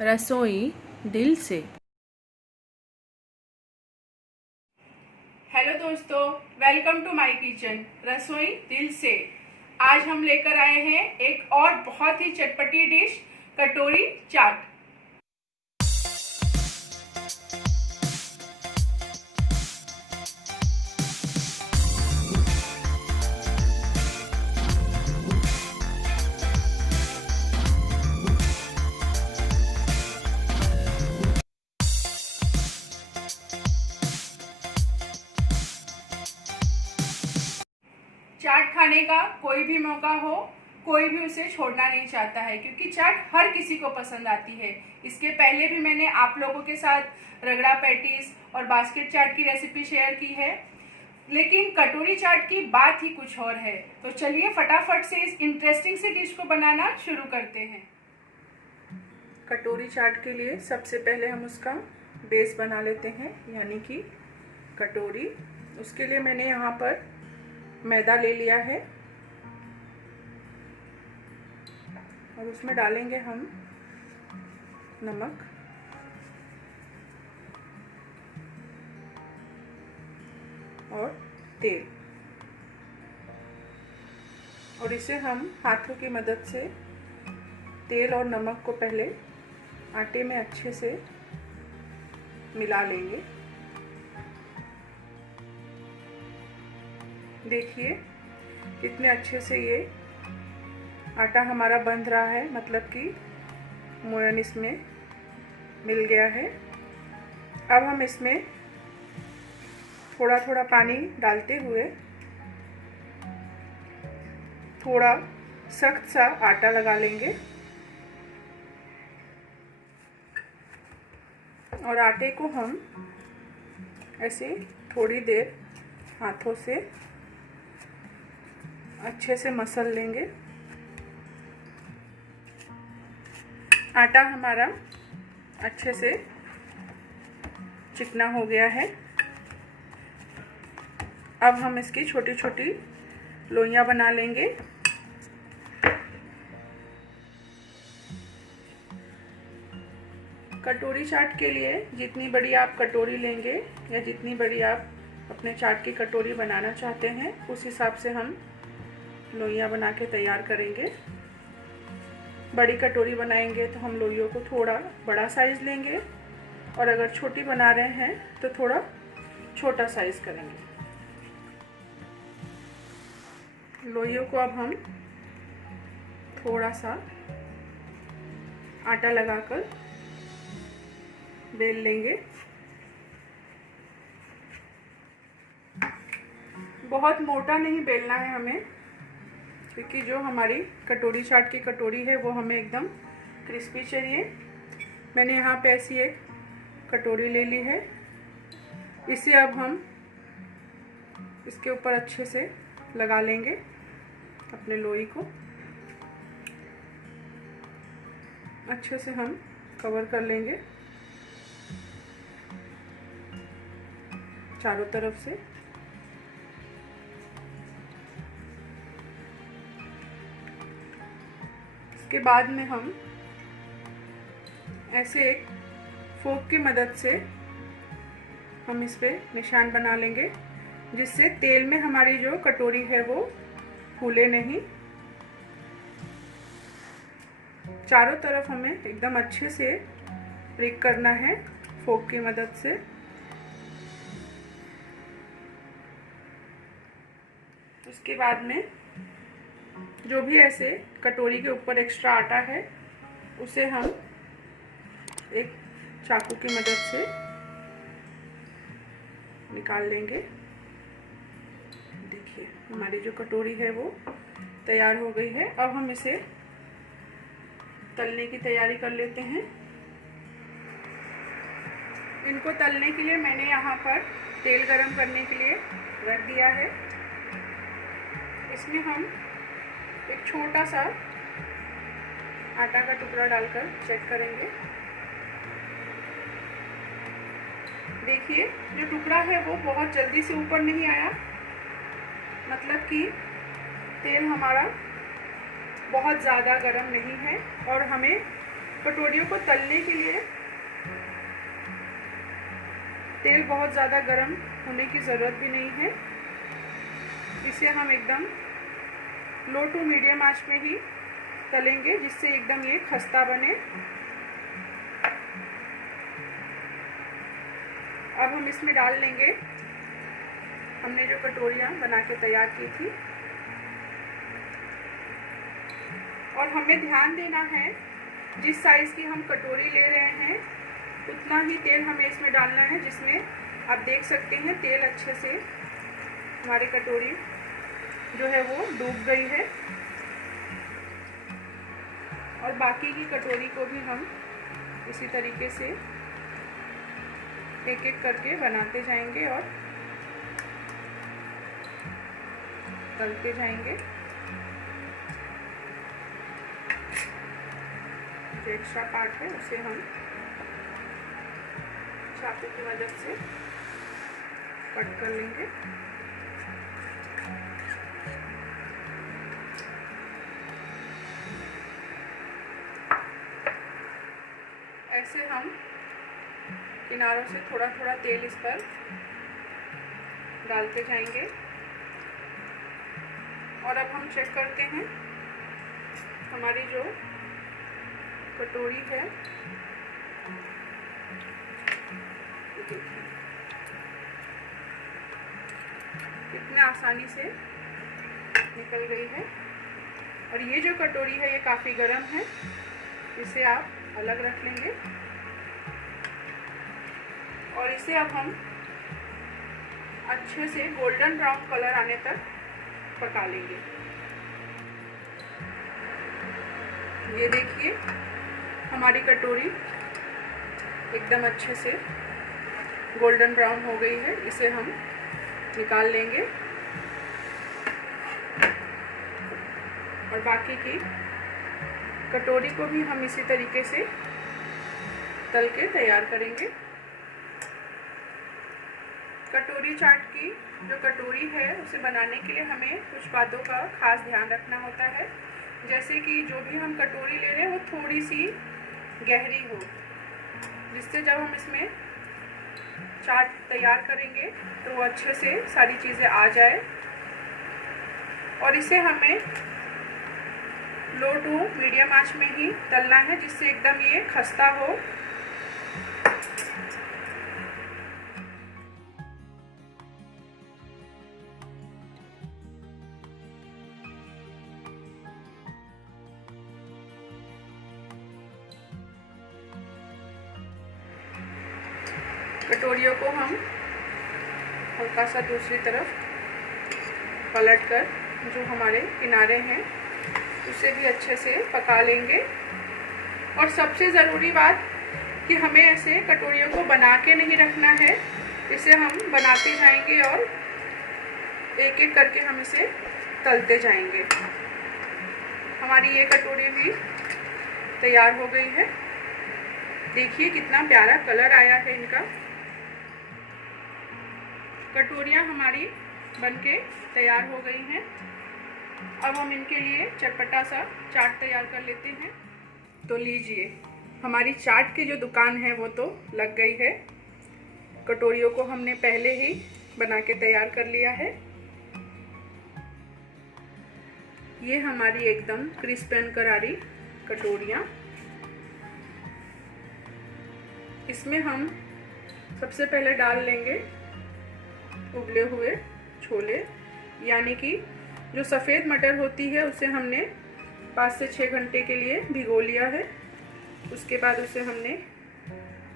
रसोई दिल से। हेलो दोस्तों, वेलकम टू माय किचन रसोई दिल से। आज हम लेकर आए हैं एक और बहुत ही चटपटी डिश, कटोरी चाट। चाट खाने का कोई भी मौका हो, कोई भी उसे छोड़ना नहीं चाहता है, क्योंकि चाट हर किसी को पसंद आती है। इसके पहले भी मैंने आप लोगों के साथ रगड़ा पैटीज और बास्केट चाट की रेसिपी शेयर की है, लेकिन कटोरी चाट की बात ही कुछ और है। तो चलिए फटाफट से इस इंटरेस्टिंग सी डिश को बनाना शुरू करते हैं। कटोरी चाट के लिए सबसे पहले हम उसका बेस बना लेते हैं, यानी कि कटोरी। उसके लिए मैंने यहाँ पर मैदा ले लिया है और उसमें डालेंगे हम नमक और तेल, और इसे हम हाथों की मदद से तेल और नमक को पहले आटे में अच्छे से मिला लेंगे। देखिए कितने अच्छे से ये आटा हमारा बंध रहा है, मतलब कि मोयन इसमें मिल गया है। अब हम इसमें थोड़ा थोड़ा पानी डालते हुए थोड़ा सख्त सा आटा लगा लेंगे और आटे को हम ऐसे थोड़ी देर हाथों से अच्छे से मसल लेंगे। आटा हमारा अच्छे से चिकना हो गया है। अब हम इसकी छोटी छोटी लोइयां बना लेंगे। कटोरी चाट के लिए जितनी बड़ी आप कटोरी लेंगे या जितनी बड़ी आप अपने चाट की कटोरी बनाना चाहते हैं, उस हिसाब से हम लोइयां बना के तैयार करेंगे। बड़ी कटोरी बनाएंगे तो हम लोइयों को थोड़ा बड़ा साइज़ लेंगे, और अगर छोटी बना रहे हैं तो थोड़ा छोटा साइज़ करेंगे। लोइयों को अब हम थोड़ा सा आटा लगाकर बेल लेंगे। बहुत मोटा नहीं बेलना है हमें, क्योंकि जो हमारी कटोरी चाट की कटोरी है वो हमें एकदम क्रिस्पी चाहिए। मैंने यहाँ पे ऐसी एक कटोरी ले ली है। इसे अब हम इसके ऊपर अच्छे से लगा लेंगे अपने लोई को। अच्छे से हम कवर कर लेंगे चारों तरफ से। के बाद में हम ऐसे एक फोक की मदद से हम इस पे निशान बना लेंगे, जिससे तेल में हमारी जो कटोरी है वो फूले नहीं। चारों तरफ हमें एकदम अच्छे से प्रिक करना है फोक की मदद से। उसके बाद में जो भी ऐसे कटोरी के ऊपर एक्स्ट्रा आटा है, उसे हम एक चाकू की मदद से निकाल लेंगे। देखिए हमारी जो कटोरी है वो तैयार हो गई है। अब हम इसे तलने की तैयारी कर लेते हैं। इनको तलने के लिए मैंने यहाँ पर तेल गरम करने के लिए रख दिया है। इसमें हम एक छोटा सा आटा का टुकड़ा डालकर चेक करेंगे। देखिए जो टुकड़ा है वो बहुत जल्दी से ऊपर नहीं आया, मतलब कि तेल हमारा बहुत ज़्यादा गर्म नहीं है और हमें कटोरियों को तलने के लिए तेल बहुत ज़्यादा गर्म होने की ज़रूरत भी नहीं है। इसे हम एकदम लो टू मीडियम आंच में ही तलेंगे, जिससे एकदम ये खस्ता बने। अब हम इसमें डाल लेंगे हमने जो कटोरियाँ बना के तैयार की थी, और हमें ध्यान देना है जिस साइज़ की हम कटोरी ले रहे हैं उतना ही तेल हमें इसमें डालना है, जिसमें आप देख सकते हैं तेल अच्छे से हमारी कटोरी जो है वो डूब गई है। और बाकी की कटोरी को भी हम इसी तरीके से एक एक करके बनाते जाएंगे और तलते जाएंगे। जो एक्स्ट्रा पार्ट है उसे हम चाकू की मदद से कट कर लेंगे। ऐसे हम किनारों से थोड़ा थोड़ा तेल इस पर डालते जाएंगे। और अब हम चेक करते हैं हमारी जो कटोरी है, कितना आसानी से निकल गई है। और ये जो कटोरी है ये काफ़ी गर्म है, इसे आप अलग रख लेंगे। और इसे अब हम अच्छे से गोल्डन ब्राउन कलर आने तक पका लेंगे। ये देखिए हमारी कटोरी एकदम अच्छे से गोल्डन ब्राउन हो गई है। इसे हम निकाल लेंगे और बाकी की कटोरी को भी हम इसी तरीके से तल के तैयार करेंगे। कटोरी चाट की जो कटोरी है उसे बनाने के लिए हमें कुछ बातों का खास ध्यान रखना होता है, जैसे कि जो भी हम कटोरी ले रहे हैं वो थोड़ी सी गहरी हो, जिससे जब हम इसमें चाट तैयार करेंगे तो वो अच्छे से सारी चीज़ें आ जाए। और इसे हमें लो टू मीडियम आंच में ही तलना है, जिससे एकदम ये खस्ता हो। कटोरियों को हम हल्का सा दूसरी तरफ पलटकर जो हमारे किनारे हैं उसे भी अच्छे से पका लेंगे। और सबसे ज़रूरी बात कि हमें ऐसे कटोरियों को बना के नहीं रखना है, इसे हम बनाते जाएंगे और एक एक करके हम इसे तलते जाएंगे। हमारी ये कटोरी भी तैयार हो गई है। देखिए कितना प्यारा कलर आया है इनका। कटोरियाँ हमारी बनके तैयार हो गई हैं। अब हम इनके लिए चटपटा सा चाट तैयार कर लेते हैं। तो लीजिए हमारी चाट की जो दुकान है वो तो लग गई है। कटोरियों को हमने पहले ही बना के तैयार कर लिया है। ये हमारी एकदम क्रिस्प एंड करारी कटोरियाँ। इसमें हम सबसे पहले डाल लेंगे उबले हुए छोले, यानी कि जो सफ़ेद मटर होती है उसे हमने 5 से 6 घंटे के लिए भिगो लिया है। उसके बाद उसे हमने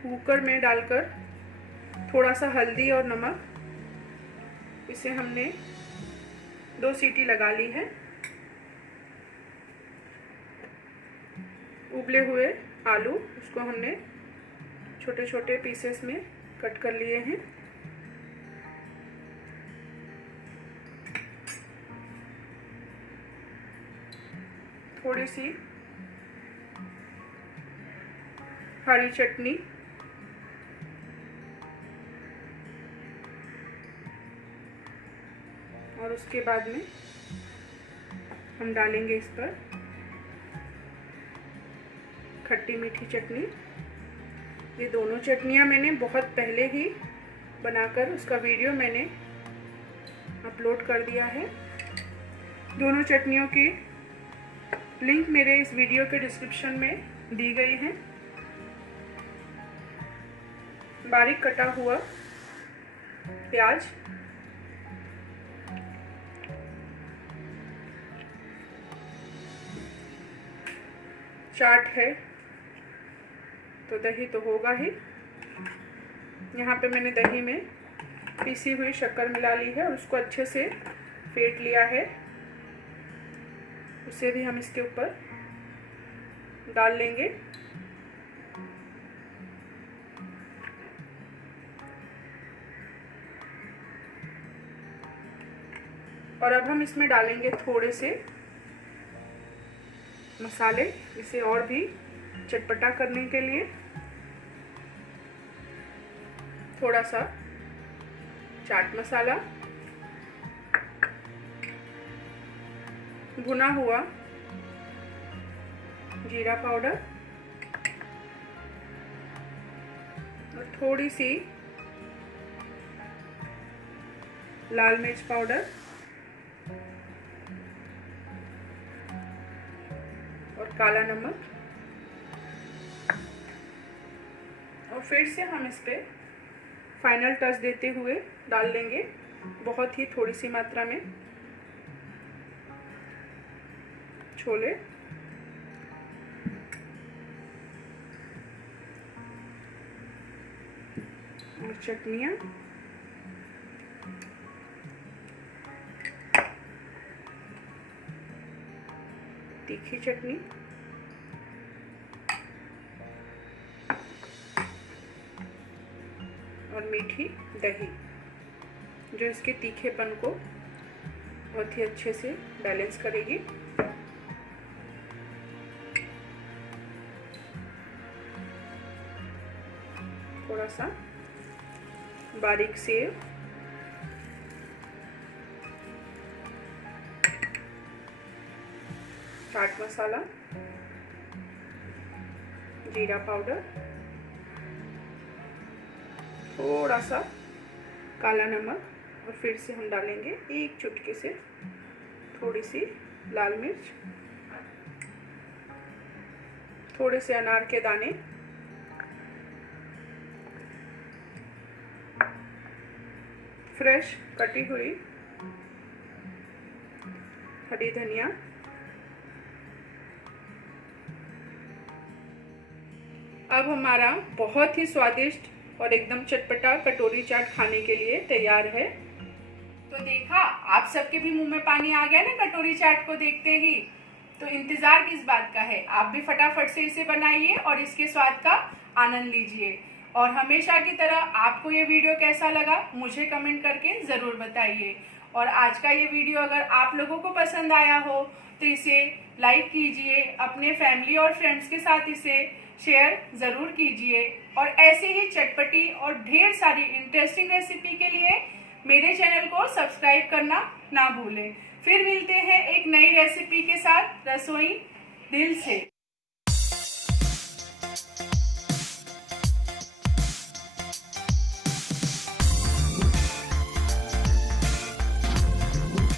कुकर में डालकर थोड़ा सा हल्दी और नमक, इसे हमने 2 सीटी लगा ली है। उबले हुए आलू, उसको हमने छोटे छोटे पीसेस में कट कर लिए हैं। थोड़ी सी हरी चटनी, और उसके बाद में हम डालेंगे इस पर खट्टी मीठी चटनी। ये दोनों चटनियाँ मैंने बहुत पहले ही बनाकर उसका वीडियो मैंने अपलोड कर दिया है। दोनों चटनियों की लिंक मेरे इस वीडियो के डिस्क्रिप्शन में दी गई है। बारीक कटा हुआ प्याज, चाट है तो दही तो होगा ही। यहाँ पे मैंने दही में पीसी हुई शक्कर मिला ली है और उसको अच्छे से फेंट लिया है। उसे भी हम इसके ऊपर डाल लेंगे। और अब हम इसमें डालेंगे थोड़े से मसाले, इसे और भी चटपटा करने के लिए। थोड़ा सा चाट मसाला, भुना हुआ जीरा पाउडर और थोड़ी सी लाल मिर्च पाउडर और काला नमक। और फिर से हम इस पे फाइनल टच देते हुए डाल लेंगे बहुत ही थोड़ी सी मात्रा में छोले और चटनियाँ। तीखी चटनी और मीठी दही, जो इसके तीखेपन को बहुत ही अच्छे से बैलेंस करेगी। थोड़ा सा बारीक सेव, चाट मसाला, जीरा पाउडर, थोड़ा सा काला नमक और फिर से हम डालेंगे एक चुटकी से थोड़ी सी लाल मिर्च, थोड़े से अनार के दाने, फ्रेश कटी हुई हरी धनिया, अब हमारा बहुत ही स्वादिष्ट और एकदम चटपटा कटोरी चाट खाने के लिए तैयार है। तो देखा, आप सबके भी मुंह में पानी आ गया ना कटोरी चाट को देखते ही। तो इंतजार किस बात का है, आप भी फटाफट से इसे बनाइए और इसके स्वाद का आनंद लीजिए। और हमेशा की तरह आपको ये वीडियो कैसा लगा मुझे कमेंट करके ज़रूर बताइए। और आज का ये वीडियो अगर आप लोगों को पसंद आया हो तो इसे लाइक कीजिए, अपने फैमिली और फ्रेंड्स के साथ इसे शेयर ज़रूर कीजिए। और ऐसे ही चटपटी और ढेर सारी इंटरेस्टिंग रेसिपी के लिए मेरे चैनल को सब्सक्राइब करना ना भूलें। फिर मिलते हैं एक नई रेसिपी के साथ रसोई दिल से।